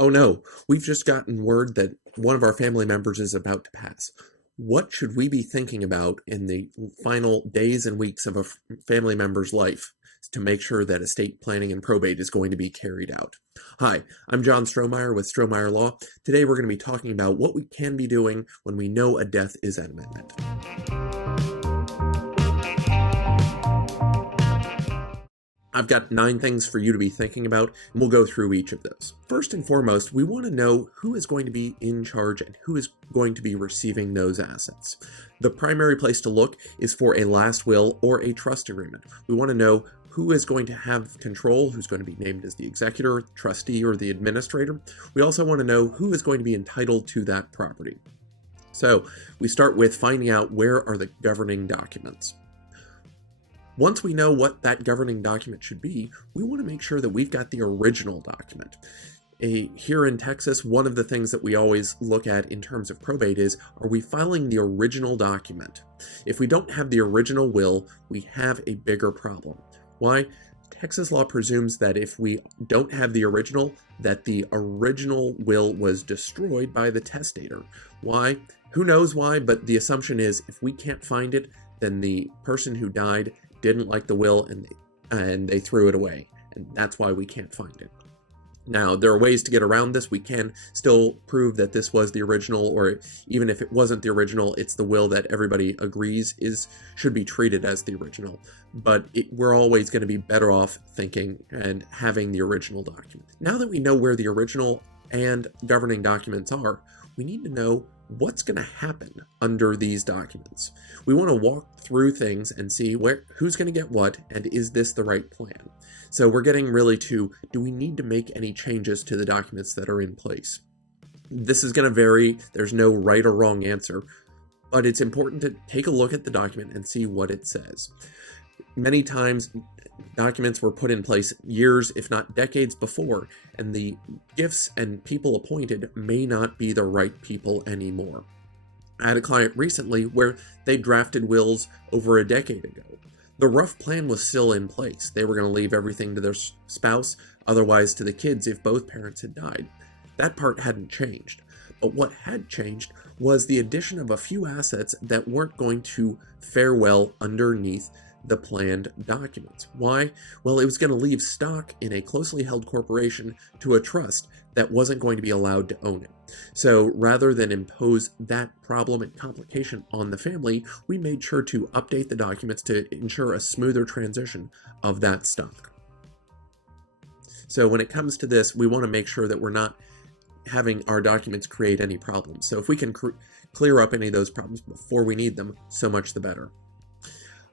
Oh no, we've just gotten word that one of our family members is about to pass. What should we be thinking about in the final days and weeks of a family member's life to make sure that estate planning and probate is going to be carried out? Hi, I'm John Strohmeyer with Strohmeyer Law. Today we're going to be talking about what we can be doing when we know a death is imminent. I've got 9 things for you to be thinking about, and we'll go through each of those. First and foremost, we want to know who is going to be in charge and who is going to be receiving those assets. The primary place to look is for a last will or a trust agreement. We want to know who is going to have control, who's going to be named as the executor, trustee, or the administrator. We also want to know who is going to be entitled to that property. So we start with finding out where are the governing documents. Once we know what that governing document should be, we want to make sure that we've got the original document. Here in Texas, one of the things that we always look at in terms of probate is, are we filing the original document? If we don't have the original will, we have a bigger problem. Why? Texas law presumes that if we don't have the original, that the original will was destroyed by the testator. Why? Who knows why, but the assumption is if we can't find it, then the person who died didn't like the will and they threw it away, and that's why we can't find it. Now, there are ways to get around this. We can still prove that this was the original, or even if it wasn't the original, it's the will that everybody agrees should be treated as the original. But we're always going to be better off thinking and having the original document. Now that we know where the original and governing documents are, we need to know what's going to happen under these documents. We want to walk through things and see who's going to get what, and is this the right plan? So we're getting really to, do we need to make any changes to the documents that are in place? This is going to vary. There's no right or wrong answer, but it's important to take a look at the document and see what it says. Many times, documents were put in place years, if not decades before, and the gifts and people appointed may not be the right people anymore. I had a client recently where they drafted wills over a decade ago. The rough plan was still in place. They were going to leave everything to their spouse, otherwise to the kids if both parents had died. That part hadn't changed. But what had changed was the addition of a few assets that weren't going to fare well underneath the planned documents. Why? Well, it was going to leave stock in a closely held corporation to a trust that wasn't going to be allowed to own it. So rather than impose that problem and complication on the family, we made sure to update the documents to ensure a smoother transition of that stock. So when it comes to this, we want to make sure that we're not having our documents create any problems. So if we can clear up any of those problems before we need them, so much the better.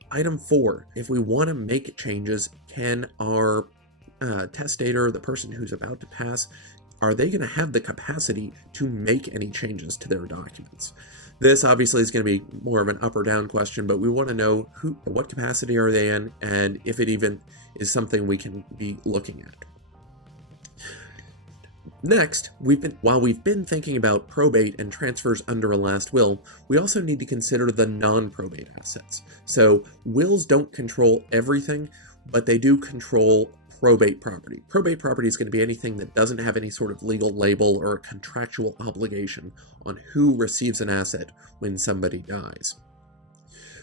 Item 4, if we want to make changes, can our testator, the person who's about to pass, are they going to have the capacity to make any changes to their documents? This obviously is going to be more of an up or down question, but we want to know what capacity are they in, and if it even is something we can be looking at. Next, while we've been thinking about probate and transfers under a last will, we also need to consider the non-probate assets. So wills don't control everything, but they do control probate property. Probate property is going to be anything that doesn't have any sort of legal label or a contractual obligation on who receives an asset when somebody dies.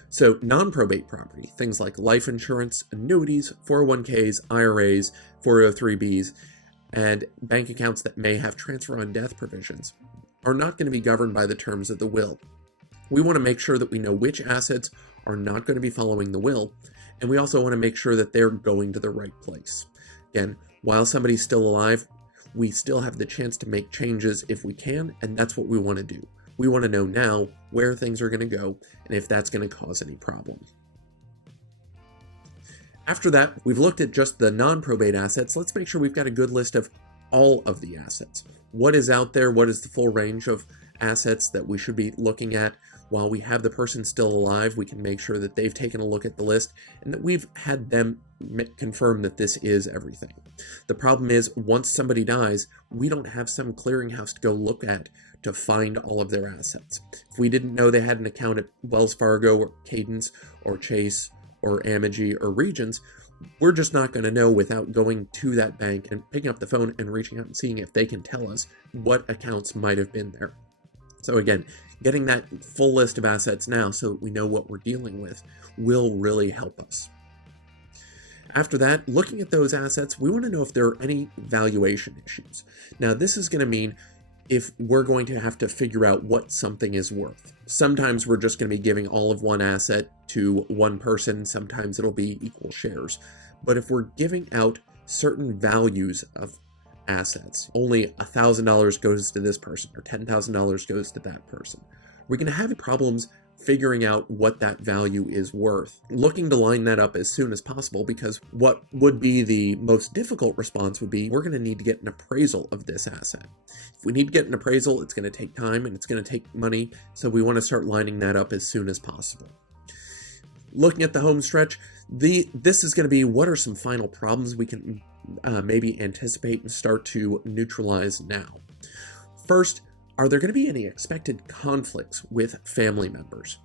So non-probate property, things like life insurance, annuities, 401ks, IRAs, 403bs, and bank accounts that may have transfer on death provisions are not going to be governed by the terms of the will. We want to make sure that we know which assets are not going to be following the will, and we also want to make sure that they're going to the right place. Again, while somebody's still alive, we still have the chance to make changes if we can, and that's what we want to do. We want to know now where things are going to go and if that's going to cause any problems. After that, we've looked at just the non-probate assets. Let's make sure we've got a good list of all of the assets. What is out there? What is the full range of assets that we should be looking at? While we have the person still alive, we can make sure that they've taken a look at the list and that we've had them confirm that this is everything. The problem is, once somebody dies, we don't have some clearinghouse to go look at to find all of their assets. If we didn't know they had an account at Wells Fargo or Cadence or Chase or Amagi or Regions, We're just not going to know without going to that bank and picking up the phone and reaching out and seeing if they can tell us what accounts might have been there. So again, getting that full list of assets now so that we know what we're dealing with will really help us. After that, looking at those assets, we want to know if there are any valuation issues. Now, this is going to mean if we're going to have to figure out what something is worth. Sometimes we're just going to be giving all of one asset to one person. Sometimes it'll be equal shares. But if we're giving out certain values of assets, only $1,000 goes to this person or $10,000 goes to that person, we're going to have problems figuring out what that value is worth, looking to line that up as soon as possible, because what would be the most difficult response would be we're going to need to get an appraisal of this asset. If we need to get an appraisal, it's going to take time and it's going to take money, so we want to start lining that up as soon as possible. Looking at the home stretch, this is going to be what are some final problems we can maybe anticipate and start to neutralize now. First, are there going to be any expected conflicts with family members?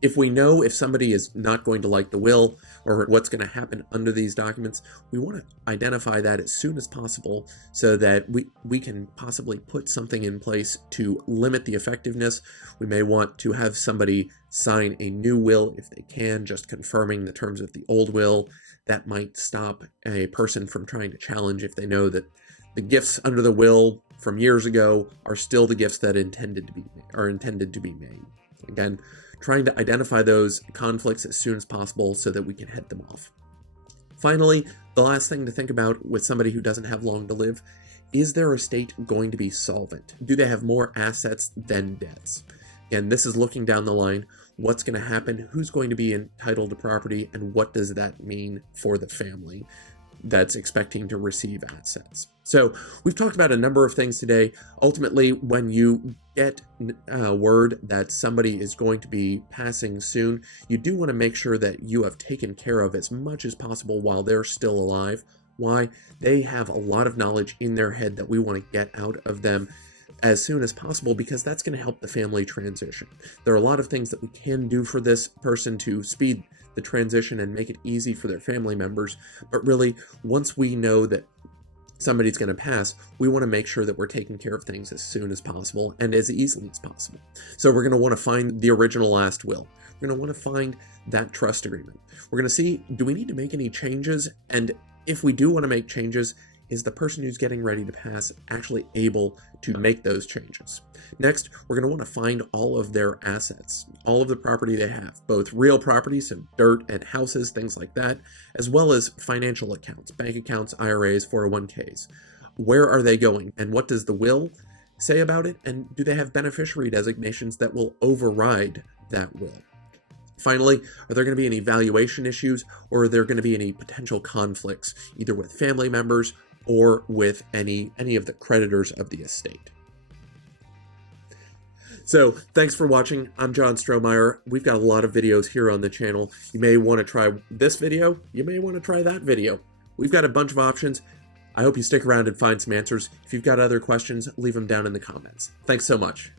If we know if somebody is not going to like the will or what's going to happen under these documents, we want to identify that as soon as possible so that we can possibly put something in place to limit the effectiveness. We may want to have somebody sign a new will if they can, just confirming the terms of the old will. That might stop a person from trying to challenge if they know that the gifts under the will from years ago are still the gifts that are intended to be made. Again, trying to identify those conflicts as soon as possible so that we can head them off. Finally, the last thing to think about with somebody who doesn't have long to live, is their estate going to be solvent? Do they have more assets than debts? Again, this is looking down the line. What's going to happen? Who's going to be entitled to property? And what does that mean for the family that's expecting to receive assets? So we've talked about a number of things today. Ultimately, when you get word that somebody is going to be passing soon, you do want to make sure that you have taken care of as much as possible while they're still alive. Why? They have a lot of knowledge in their head that we want to get out of them as soon as possible, because that's going to help the family transition. There are a lot of things that we can do for this person to speed the transition and make it easy for their family members. But really, once we know that somebody's going to pass, we want to make sure that we're taking care of things as soon as possible and as easily as possible. So we're going to want to find the original last will. We're going to want to find that trust agreement. We're going to see, do we need to make any changes? And if we do want to make changes, is the person who's getting ready to pass actually able to make those changes? Next, we're going to want to find all of their assets, all of the property they have, both real property, so dirt and houses, things like that, as well as financial accounts, bank accounts, IRAs, 401ks. Where are they going? And what does the will say about it? And do they have beneficiary designations that will override that will? Finally, are there going to be any valuation issues, or are there going to be any potential conflicts, either with family members or with any of the creditors of the estate? So thanks for watching. I'm John Strohmeyer. We've got a lot of videos here on the channel. You may want to try this video. You may want to try that video. We've got a bunch of options. I hope you stick around and find some answers. If you've got other questions, leave them down in the comments. Thanks so much.